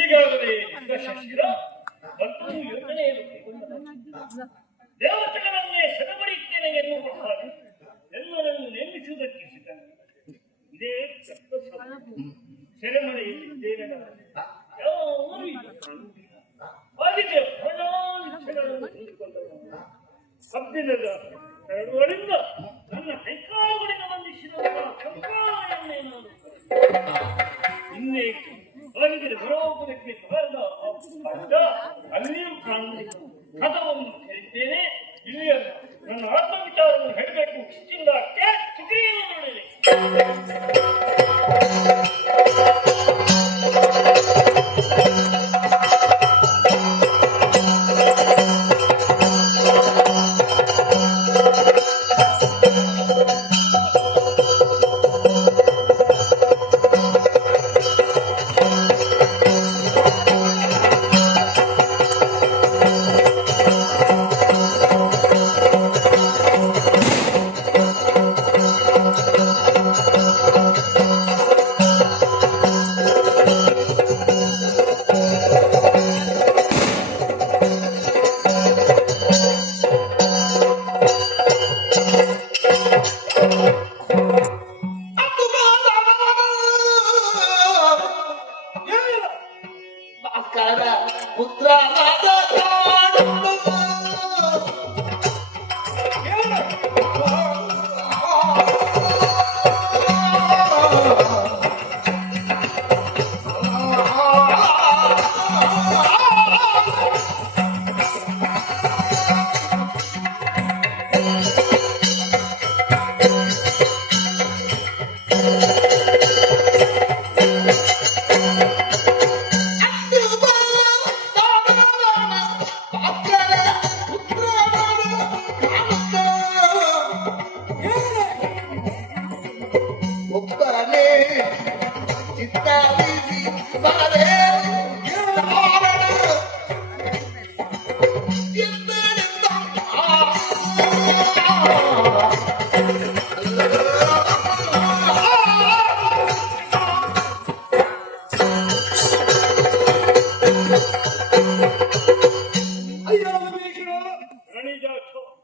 ಈಗಾಗಲೇ ಶಿರ ಮತ್ತು ಯೋಜನೆಯನ್ನು ದೇವತೆಗಳನ್ನೇ ಸೆರೆಪಡೆಯುತ್ತೇನೆ ಎನ್ನುವ ಹಾಗೆ ಎಲ್ಲರನ್ನು ನೇಮಿಸುವುದಕ್ಕೆ ಸಿದ್ಧ. ಇದೇ ಸೆರೆಮನೆಯಲ್ಲಿದ್ದೇನೆ. ಯಾರು ಅದಕ್ಕೆ ಪ್ರಣಾಳಿಕೆಗಳನ್ನು ಹೊಂದಿಕೊಂಡವರು ಕಬ್ಬಿಣದ ಕರಡುಗಳಿಂದ ನನ್ನ ಕೈಕಾಲುಗಳಿಂದ ಬಂಧಿಸಿದ ಸಂಪಾದನೆಯನ್ನೇ ನಾನು ಇನ್ನೇಕೆ ಹೊರಗಿದೆ ಬರೋದಕ್ಕೆ ಬರದ ಅಲ್ಲಿಯೂ ಕಾಣುವುದಿಲ್ಲ. ಕಥವನ್ನು ಹೇಳಿದ್ದೇನೆ. ಇಲ್ಲಿ ನನ್ನ ಆತ್ಮವಿಚಾರವನ್ನು ಹೇಳಬೇಕು. ಕಿಚ್ಚಿಂದ ಚಿತ್ರಿಯನ್ನು ನೋಡಲಿ.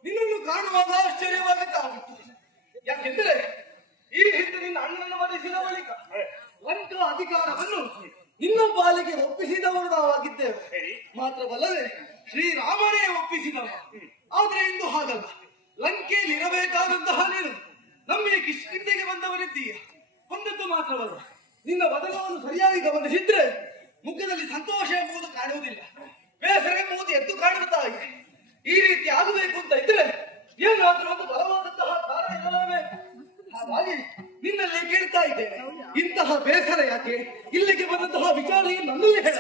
ನಿನ್ನನ್ನು ಕಾಣುವಾಗ ಆಶ್ಚರ್ಯವಾಗುತ್ತಾಗಿತ್ತು. ಯಾಕೆಂದರೆ ಈ ಹಿಂದೆ ನಿನ್ನ ಅಣ್ಣನನ್ನು ವಧಿಸಿದ ಬಳಿಕ ಲಂಕ ಅಧಿಕಾರವನ್ನು ನಿನ್ನ ಪಾಲಿಗೆ ಒಪ್ಪಿಸಿದವರು ನಾವಾಗಿದ್ದೇವೆ. ಮಾತ್ರವಲ್ಲದೆ ಶ್ರೀರಾಮನೇ ಒಪ್ಪಿಸಿದವ. ಆದ್ರೆ ಇಂದು ಹಾಗಲ್ಲ. ಲಂಕೆಯಲ್ಲಿ ಇರಬೇಕಾದಂತಹ ನೀನು ನಮಗೆ ಕಿಷ್ಕಿಂದೆಗೆ ಬಂದವರಿದ್ದೀಯ. ಒಂದದ್ದು ಮಾತ್ರವಲ್ಲ, ನಿನ್ನ ಬದಲವನ್ನು ಸರಿಯಾಗಿ ಗಮನಿಸಿದ್ರೆ ಮುಖದಲ್ಲಿ ಸಂತೋಷ ಎಂಬುದು ಕಾಣುವುದಿಲ್ಲ, ಬೇಸರ ಎಂಬುದು ಎದ್ದು ಕಾಣುತ್ತಾಯಿ. ಈ ರೀತಿ ಆಗಬೇಕು ಅಂತ ಇದ್ರೆ ಏನಾದ್ರೂ ಒಂದು ಬಲವಾದಂತಹ ಕಾರಣ ಇರಲೇಬೇಕು. ಹಾಗಾಗಿ ನಿನ್ನಲ್ಲಿ ಕೇಳ್ತಾ ಇದ್ದೇನೆ, ಇಂತಹ ಬೇಸರ ಯಾಕೆ? ಇಲ್ಲಿಗೆ ಬಂದಂತಹ ವಿಚಾರ ನನ್ನಲ್ಲಿ ಹೇಳ.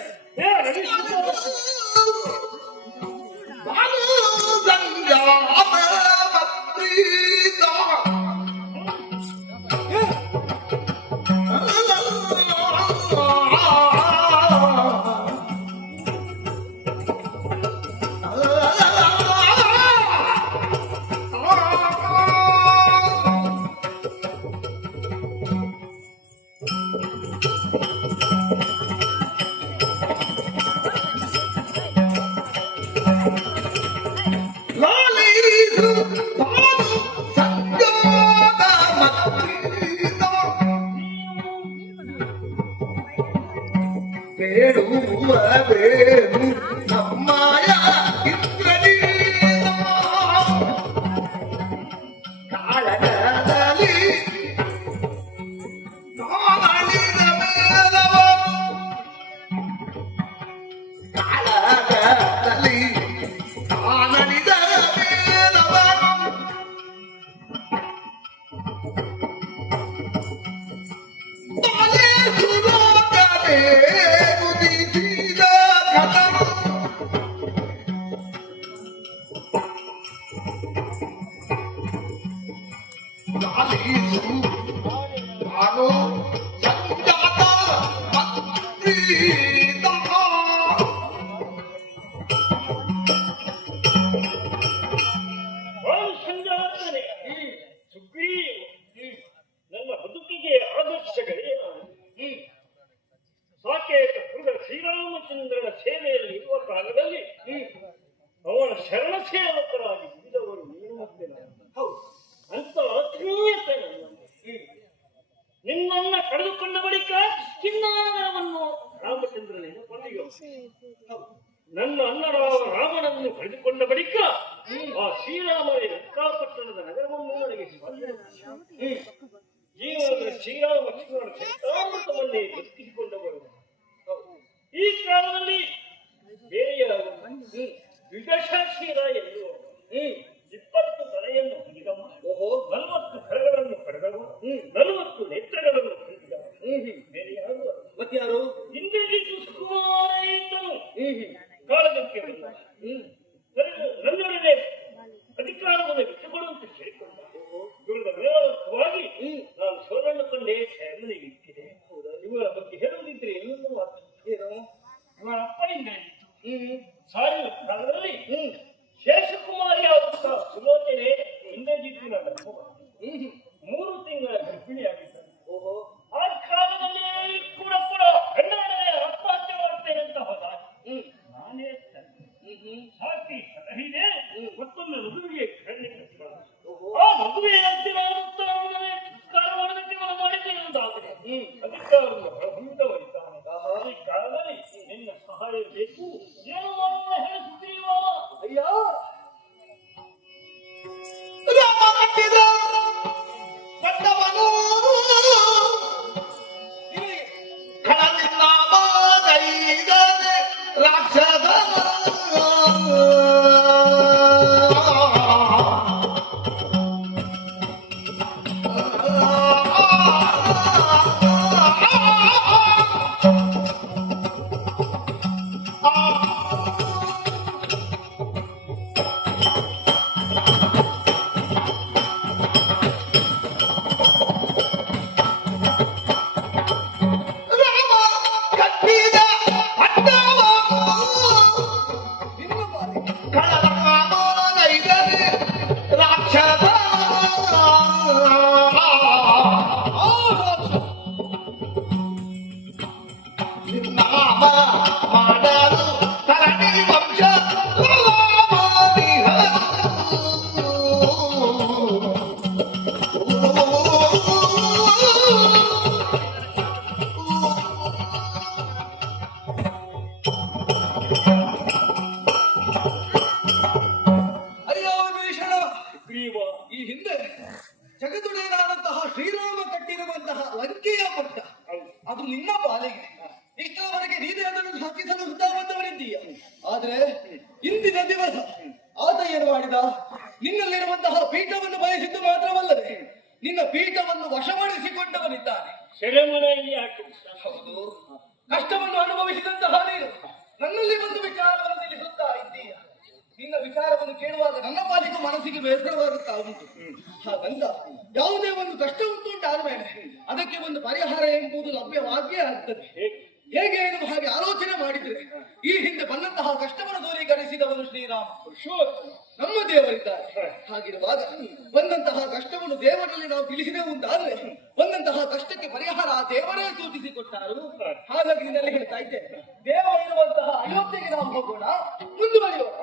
ರಾಮಚಂದ್ರನ ಸೇವೆಯಲ್ಲಿ ಇರುವ ಕಾಲದಲ್ಲಿ ಅವನ ಶರಣ ಸೇವಕರಾಗಿ ಬಿದ್ದವರು ನೀನು ಮತ್ತೆ ನಾನು. ಹೌದು. ಅಂತ ಆತ್ಮೀಯತೆ ನನ್ನಲ್ಲಿ. ನಿನ್ನನ್ನ ಕಳೆದುಕೊಂಡ ಬಳಿಕ ಚಿನ್ನಾನವನ್ನು ರಾಮಚಂದ್ರನಿಂದ ಕೊಂಡಿಯೋ. ನನ್ನ ಅಣ್ಣರಾವ ರಾಮನನ್ನು ಕಳೆದುಕೊಂಡ ಬಳಿಕ ಆ ಶ್ರೀರಾಮನ ಲಂಕಾಪಟ್ಟಣದ ನಗರವನ್ನು ನನಗೆ ಜೀವನದ ಶ್ರೀರಾಮ ಲಕ್ಷ್ಮಣ ಚಕ್ರಾಮೃತವನ್ನೇ ದಕ್ಕಿಸಿಕೊಂಡವರು. ಈ ಕಾಲದಲ್ಲಿ ಬೇರೆಯ ವಿಗಶಾಕ್ಷೀರ ಎನ್ನುವ 20 ತಲೆಯನ್ನು ಹೊಂದಿದವ, 40 ಕರಗಳನ್ನು ಪಡೆದವ, 40 ನೇತ್ರಗಳನ್ನು ಹೊಂದಿದವ. ಬೇರೆ ಯಾರು ಮತ್ಯಾರು? ಇಂದ್ರಜಿತ್ತು ಸುಕುಮಾರ ಇದ್ದನು. ಕಾಲದಕ್ಕೆ ಬಂದ ನನ್ನೊಡನೆ ಅಧಿಕಾರವನ್ನು ಬಿಟ್ಟುಕೊಡುವಂತೆ ಕೇಳಿಕೊಂಡ. ಇವರ ಮೇಲವಾಗಿ ನಾನು ಸೋಲನ್ನು ಕಂಡೇ ಶರಣನಿಗೆ ಇಟ್ಟಿದೆ. ಇವರ ಬಗ್ಗೆ ಹೇಳುವುದಿದ್ರೆ ಇನ್ನೊಂದು ಮಾತು. ಇವರ ಅಪ್ಪ ಇಂದ್ರಜಿತ್ತು ಸಾಯುವ ಕಾಲದಲ್ಲಿ ಶೇಷಕುಮಾರಿ ಆಗುತ್ತಾ ಸುಲೋಚನೆ ಇಂದ್ರಜಿತ್ತಿನ ಗರ್ಭ 3 ತಿಂಗಳ ಗರ್ಭಿಣಿಯಾಗಿದ್ದರು. ಆ ಕಾಲದಲ್ಲಿ ಕೂಡ ಗಂಡನೇ ಆತ್ಮಹತ್ಯೆ ಮಾಡ್ತೇನೆ ಅಂತ ಹೋದ. ನಾನೇ ಸಾಕಿ ಸಲಹಿದೆ ಮತ್ತೊಮ್ಮೆ ಮದುವೆಗೆ ಕಣ್ಣಿಟ್ಟು ಆ ಮದುವೆ ಅಂತಿಮಾಡುತ್ತಾ ಸಂಸ್ಕಾರ ಮಾಡೋದಕ್ಕೆ ನಾನು ಮಾಡಿದ್ದೇನೆ ಅಂತಾದರೆ ಅಧಿಕಾರವನ್ನು ಹೊಂದವರಿದ್ದಾನೆ. ಈ ಕಾಲದಲ್ಲಿ ನಿನ್ನ ಸಹಾಯ ಬೇಕು. ಏನು ಹೇಳಿಸುತ್ತೀವೋ ಅಯ್ಯ ನಿನ್ನಲ್ಲಿರುವಂತಹ ಪೀಠವನ್ನು ಬಯಸಿದ್ದು ಮಾತ್ರವಲ್ಲದೆ ನಿನ್ನ ಪೀಠವನ್ನು ವಶಪಡಿಸಿಕೊಂಡವನಿದ್ದಾನೆ. ಸೆರೆಮನೆಯಲ್ಲಿ ಹೌದು, ಕಷ್ಟವನ್ನು ಅನುಭವಿಸಿದಂತಹ ನೀನು ನನ್ನಲ್ಲಿ ಒಂದು ವಿಚಾರವನ್ನು ತಿಳಿಸುತ್ತಾ ಇದ್ದೀಯ. ನಿನ್ನ ವಿಚಾರವನ್ನು ಕೇಳುವಾಗ ನನ್ನ ಪಾಲಿಗೂ ಮನಸ್ಸಿಗೆ ಬೇಸರವಾಗುತ್ತಾ ಉಂಟು. ಹಾಗಂತ ಯಾವುದೇ ಒಂದು ಕಷ್ಟ ಉಂಟುಂಟಾದ ಮೇಲೆ ಅದಕ್ಕೆ ಒಂದು ಪರಿಹಾರ ಎಂಬುದು ಲಭ್ಯವಾಗಿಯೇ ಆಗ್ತದೆ. ಹೇಗೆ ಎನ್ನುವ ಹಾಗೆ ಆಲೋಚನೆ ಮಾಡಿದರೆ ಈ ಹಿಂದೆ ಬಂದಂತಹ ಕಷ್ಟವನ್ನು ದೂರೀಕರಿಸಿದವನು ಶ್ರೀರಾಮ ನಮ್ಮ ದೇವರಿದ್ದಾರೆ. ಹಾಗಿರುವಾಗ ಬಂದಂತಹ ಕಷ್ಟವನ್ನು ದೇವರಲ್ಲಿ ನಾವು ತಿಳಿಸಿದೆವು ಅಂತಾದ್ರೆ ಬಂದಂತಹ ಕಷ್ಟಕ್ಕೆ ಪರಿಹಾರ ಆ ದೇವರೇ ಸೂಚಿಸಿಕೊಟ್ಟಾರು. ಹಾಗಾಗಿ ನಿನ್ನಲ್ಲಿ ಹೇಳ್ತಾ ಇದ್ದೆ, ದೇವ ಇರುವಂತಹ ಅಯೋಧ್ಯೆಗೆ ನಾವು ಹೋಗೋಣ, ಮುಂದುವರಿಯೋಣ.